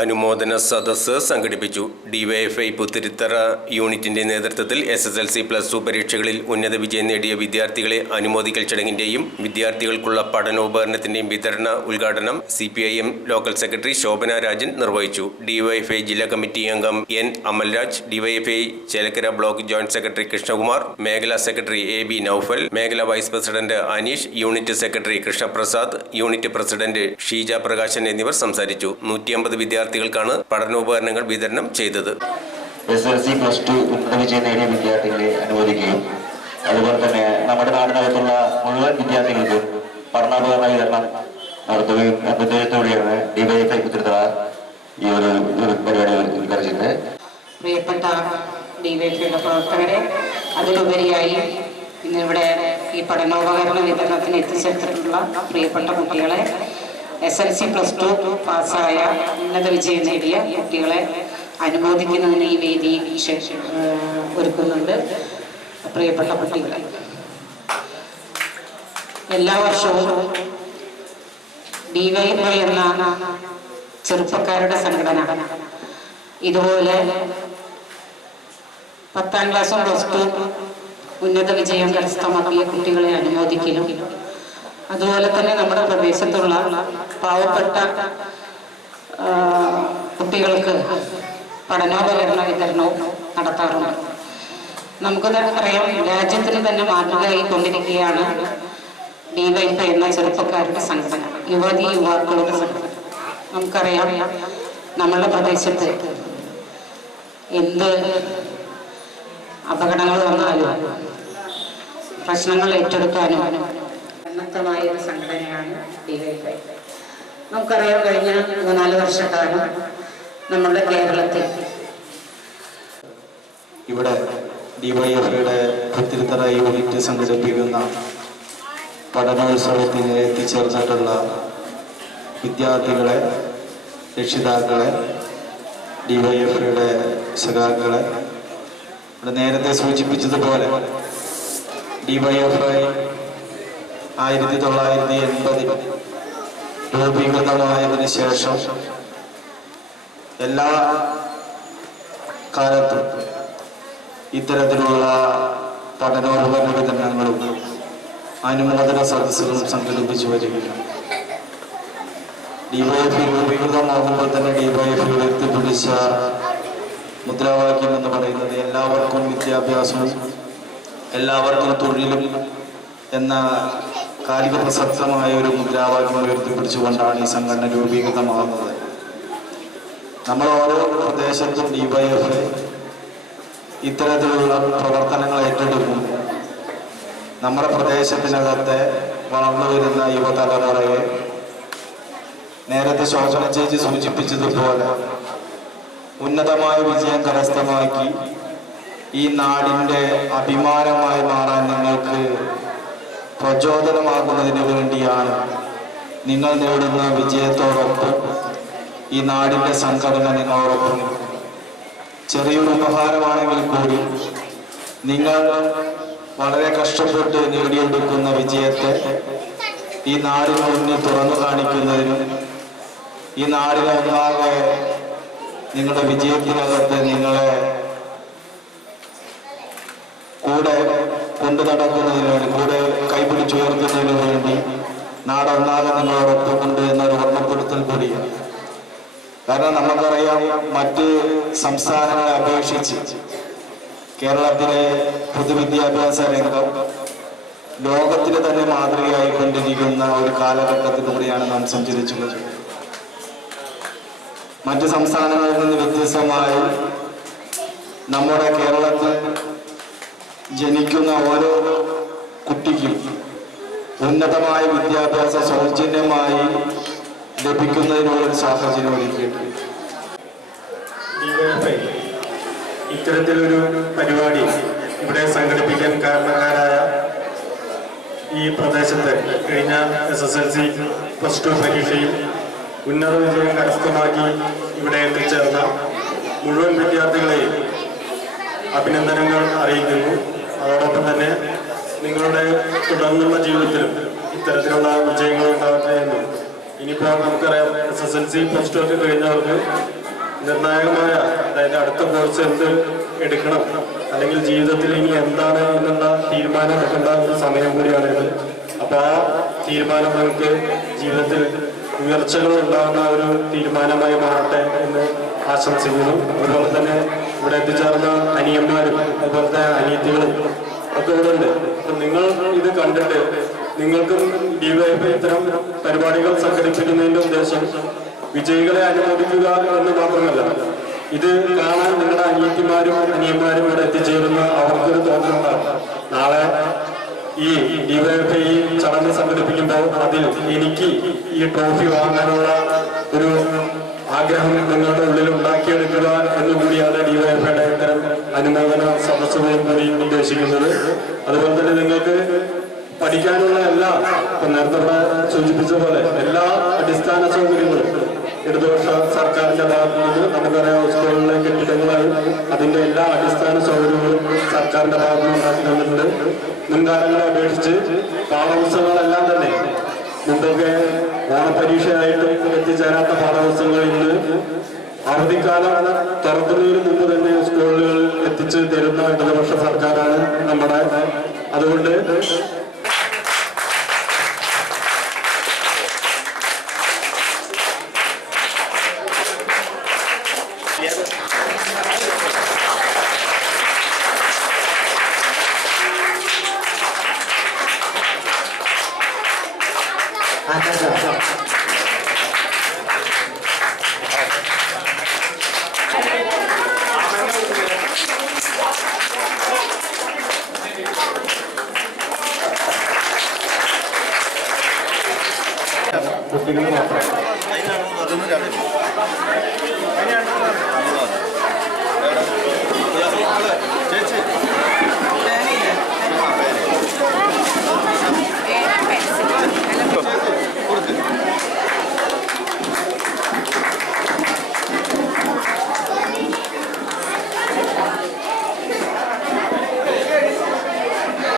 അനുമോദന സദസ്സ് സംഘടിപ്പിച്ചു. ഡിവൈഎഫ്ഐ പുത്തിരിത്തറ യൂണിറ്റിന്റെ നേതൃത്വത്തിൽ SSLC+2 പരീക്ഷകളിൽ ഉന്നത വിജയം നേടിയ വിദ്യാർത്ഥികളെ അനുമോദിക്കൽ ചടങ്ങിന്റെയും വിദ്യാർത്ഥികൾക്കുള്ള പഠനോപകരണത്തിന്റെയും വിതരണ ഉദ്ഘാടനം CPIM local secretary Shobhana Rajan നിർവഹിച്ചു. ഡിവൈഎഫ്ഐ ജില്ലാ കമ്മിറ്റി അംഗം N Amalraj, DYFI Chelakkara block joint secretary Krishnakumar, മേഖലാ സെക്രട്ടറി AB നൌഫൽ, മേഖലാ vice president Aneesh, unit secretary Krishnaprasad, unit president Sheeja Prakashan എന്നിവർ സംസാരിച്ചു. 150 വിദ്യാർത്ഥികൾക്കാണ് പഠനോപകരണങ്ങൾ വിതരണം ചെയ്തത്. SSLC+2 ഉന്നത വിജയം നേടിയ വിദ്യാർത്ഥികളെ അനുമോദിക്കുകയും അതുപോലെ തന്നെ നമ്മുടെ നാടിനകത്തുള്ള മുഴുവൻ വിദ്യാർത്ഥികൾക്കും പഠനോപകരണ വിതരണം നടത്തുകയും ഉദ്ദേശത്തോടെയാണ് ഡിവൈഎഫ്ഐ പുത്തിരിത്തറ ഈ ഒരു പരിപാടി ഉദ്ഘാടിച്ചത്. പ്രിയപ്പെട്ട ഡിവൈഎഫ്ഐയുടെ പ്രവർത്തകരെ, അതിലുപരിയായി ഇന്നിവിടെ ഈ പഠനോപകരണ വിതരണത്തിന് എത്തിച്ചേർത്തിട്ടുള്ള പ്രിയപ്പെട്ട കുട്ടികളെ, SSLC+2 പാസ്സായ ഉന്നത വിജയം നേടിയ കുട്ടികളെ അനുമോദിക്കുന്നതിന് ഈ വേദി ഒരുക്കുന്നുണ്ട്. പ്രിയപ്പെട്ട കുട്ടികളെ, എല്ലാ വർഷവും ഡിവൈഎഫ്ഐ എന്ന ചെറുപ്പക്കാരുടെ സംഘടന ഇതുപോലെ 10ാം ക്ലാസ്സും +2 ഉന്നത വിജയം കരസ്ഥമാക്കിയ കുട്ടികളെ അനുമോദിക്കലും അതുപോലെ തന്നെ നമ്മുടെ പ്രദേശത്തുള്ള പാവപ്പെട്ട കുട്ടികൾക്ക് പഠനോപകരണ വിതരണവും നടത്താറുണ്ട്. നമുക്കത് അറിയാം, രാജ്യത്തിന് തന്നെ മാതൃകയായി കൊണ്ടിരിക്കുകയാണ് ഡിവൈഎഫ്ഐ എന്ന ചെറുപ്പക്കാരുടെ സംഘടന, യുവതി യുവാക്കളുടെ സംഘടന. നമുക്കറിയാം, നമ്മളുടെ പ്രദേശത്ത് എന്ത് അപകടങ്ങൾ വന്നാലും പ്രശ്നങ്ങൾ ഏറ്റെടുക്കാനും ഉന്നതമായ ഒരു സംഘടനയാണ് ഡിവൈഎഫ്ഐ. നമുക്കറിയാം, കഴിഞ്ഞ 3-4 വർഷക്കാലം നമ്മുടെ കേരളത്തിൽ ഇവിടെ ഡിവൈഎഫ്ഐയുടെ പുത്തിരിത്തറ യൂണിറ്റ് സംഘടിപ്പിക്കുന്ന പഠനോത്സവത്തിന് എത്തിച്ചേർന്നിട്ടുള്ള വിദ്യാർത്ഥികളെ, രക്ഷിതാക്കളെ, ഡിവൈഎഫ്ഐയുടെ സഖാക്കളെ, ഇവിടെ നേരത്തെ സൂചിപ്പിച്ചതുപോലെ ഡിവൈഎഫ്ഐ 1980 രൂപീകൃതമായതിനു ശേഷം എല്ലാ കാലത്തും ഇത്തരത്തിലുള്ള പഠനോപകരണ വിതരണങ്ങളും അനുമോദന സദസ്സുകളും സംഘടിപ്പിച്ചു വരികയാണ്. ഡിവൈഎഫ്ഐ രൂപീകൃതമാകുമ്പോൾ തന്നെ ഡിവൈഎഫ്ഐ ഉയർത്തിപ്പിടിച്ച മുദ്രാവാക്യം എന്ന് പറയുന്നത് എല്ലാവർക്കും വിദ്യാഭ്യാസവും എല്ലാവർക്കും തൊഴിലും എന്ന കാലിക പ്രസക്തമായ ഒരു മുദ്രാവാക്യം ഉയർത്തിപ്പിടിച്ചുകൊണ്ടാണ് ഈ സംഘടന രൂപീകൃതമാകുന്നത്. നമ്മൾ ഓരോ പ്രദേശത്തും ഡിവൈഎഫ്ഐ ഇത്തരത്തിലുള്ള പ്രവർത്തനങ്ങൾ ഏറ്റെടുക്കുമ്പോൾ നമ്മുടെ പ്രദേശത്തിനകത്തെ വളർന്നു വരുന്ന യുവതലമുറയെ നേരത്തെ ശോഭന ചേച്ചി സൂചിപ്പിച്ചതുപോലെ ഉന്നതമായ വിജയം കരസ്ഥമാക്കി ഈ നാടിൻ്റെ അഭിമാനമായി മാറാൻ നിങ്ങൾക്ക് പ്രചോദനമാകുന്നതിന് വേണ്ടിയാണ് നിങ്ങൾ നേടുന്ന വിജയത്തോടൊപ്പം ഈ നാടിൻ്റെ സംഘടന നിങ്ങളോടൊപ്പം. ചെറിയൊരു ഉപഹാരമാണെങ്കിൽ കൂടി നിങ്ങൾ വളരെ കഷ്ടപ്പെട്ട് നേടിയെടുക്കുന്ന വിജയത്തെ ഈ നാടിന് മുന്നിൽ തുറന്നു കാണിക്കുന്നതിനും ഈ നാടിനെ ഒന്നാകെ നിങ്ങളുടെ വിജയത്തിനകത്ത് നിങ്ങളെ കൂടെ കൊണ്ടു നടക്കുന്നതിന് വേണ്ടി, കൂടെ കൈപിടിച്ചുയർത്തുന്നതിന് വേണ്ടി നാടൊന്നാകെ നിങ്ങളോടൊപ്പം ഉണ്ട് എന്നൊരു ഓർമ്മപ്പെടുത്തൽ കൂടിയാണ്. കാരണം നമുക്കറിയാം, മറ്റ് സംസ്ഥാനങ്ങളെ അപേക്ഷിച്ച് കേരളത്തിലെ പൊതുവിദ്യാഭ്യാസ രംഗം ലോകത്തിന് തന്നെ മാതൃകയായിക്കൊണ്ടിരിക്കുന്ന ഒരു കാലഘട്ടത്തിലൂടെയാണ് നാം സഞ്ചരിച്ചുള്ളത്. മറ്റ് സംസ്ഥാനങ്ങളിൽ നിന്ന് വ്യത്യസ്തമായി നമ്മുടെ കേരളത്തിൽ ജനിക്കുന്ന ഓരോ കുട്ടിക്കും ഉന്നതമായ വിദ്യാഭ്യാസ സൗജന്യമായി ലഭിക്കുന്നതിനുള്ളൊരു സാഹചര്യം ഒരുക്കിയിട്ടുണ്ട്. ഇത്തരത്തിലൊരു പരിപാടി ഇവിടെ സംഘടിപ്പിക്കാൻ കാരണക്കാരായ ഈ പ്രദേശത്ത് കഴിഞ്ഞ SSLC+2 പരീക്ഷയിൽ ഉന്നത വിജയം കരസ്ഥമാക്കി ഇവിടെ എത്തിച്ചേർന്ന മുഴുവൻ വിദ്യാർത്ഥികളെയും അഭിനന്ദനങ്ങൾ അറിയിക്കുന്നു. അതോടൊപ്പം തന്നെ നിങ്ങളുടെ തുടർന്നുള്ള ജീവിതത്തിലും ഇത്തരത്തിലുള്ള വിജയങ്ങൾ ഉണ്ടാകട്ടെ എന്നും ഇനിയിപ്പോൾ നമുക്കറിയാം SSLC പ്ലസ് ടു ഒക്കെ കഴിഞ്ഞവർക്ക് നിർണായകമായ, അതായത് അടുത്ത കോഴ്സ് എന്ത് എടുക്കണം അല്ലെങ്കിൽ ജീവിതത്തിൽ ഇനി എന്താണ് എന്നുള്ള തീരുമാനം എടുക്കേണ്ട ഒരു സമയം കൂടിയാണിത്. അപ്പോൾ ആ തീരുമാനം നമുക്ക് ജീവിതത്തിൽ ഉയർച്ചകൾ ഉണ്ടാകുന്ന ഒരു തീരുമാനമായി മാറട്ടെ എന്ന് ആശംസിക്കുന്നു. അതുപോലെ തന്നെ ഇവിടെ എത്തിച്ചേർന്ന അനിയന്മാരും അതുപോലെ തന്നെ അനിയത്തികളും ഒക്കെ ഇവിടെ ഉണ്ട്. അപ്പം നിങ്ങൾ ഇത് കണ്ടിട്ട് നിങ്ങൾക്കും DYFI ഇത്തരം പരിപാടികൾ സംഘടിപ്പിക്കുന്നതിൻ്റെ ഉദ്ദേശം വിജയികളെ അനുമോദിക്കുക എന്ന് മാത്രമല്ല, ഇത് കാണാൻ നിങ്ങളുടെ അനിയത്തിമാരും അനിയന്മാരും ഇവിടെ എത്തിച്ചേരുന്ന അവർക്കൊരു തോന്നലുണ്ടാകും. നാളെ ഈ DYFI ചടങ്ങ് സംഘടിപ്പിക്കുമ്പോൾ അതിൽ എനിക്ക് ഈ ട്രോഫി വാങ്ങാനുള്ള ഒരു ആഗ്രഹം നിങ്ങളുടെ ഉള്ളിൽ ഉണ്ടാക്കിയെടുക്കുക എന്നുകൂടിയാണ് DYFIയുടെ ഇത്തരം അനുമോദന സദസ്സുകളും കൂടി ഉദ്ദേശിക്കുന്നത്. അതുപോലെ തന്നെ നിങ്ങൾക്ക് പഠിക്കാനുള്ള എല്ലാ, ഇപ്പം നേരത്തെ സൂചിപ്പിച്ച പോലെ എല്ലാ അടിസ്ഥാന സൗകര്യങ്ങളും ഇടതുപക്ഷ സർക്കാരിന്റെ ഭാഗത്തു നിന്ന് നമുക്കറിയാം, സ്കൂളിലെ കെട്ടിടങ്ങളായും അതിന്റെ എല്ലാ അടിസ്ഥാന സൗകര്യങ്ങളും സർക്കാരിന്റെ ഭാഗത്തു നിന്ന് ഉണ്ടാക്കി തന്നിട്ടുണ്ട്. മുൻകാലങ്ങളെ അപേക്ഷിച്ച് പാഠപുസ്തകങ്ങളെല്ലാം തന്നെ മുമ്പൊക്കെ ഓണപരീക്ഷയായിട്ട് എത്തിച്ചേരാത്ത പാഠപുസ്തകങ്ങൾ ഇന്ന് അവധിക്കാലം തുറക്കുന്നതിന് മുമ്പ് തന്നെ സ്കൂളുകളിൽ എത്തിച്ച് തരുന്ന ഇടതുപക്ഷ സർക്കാരാണ് നമ്മുടെ. അതുകൊണ്ട് Yes.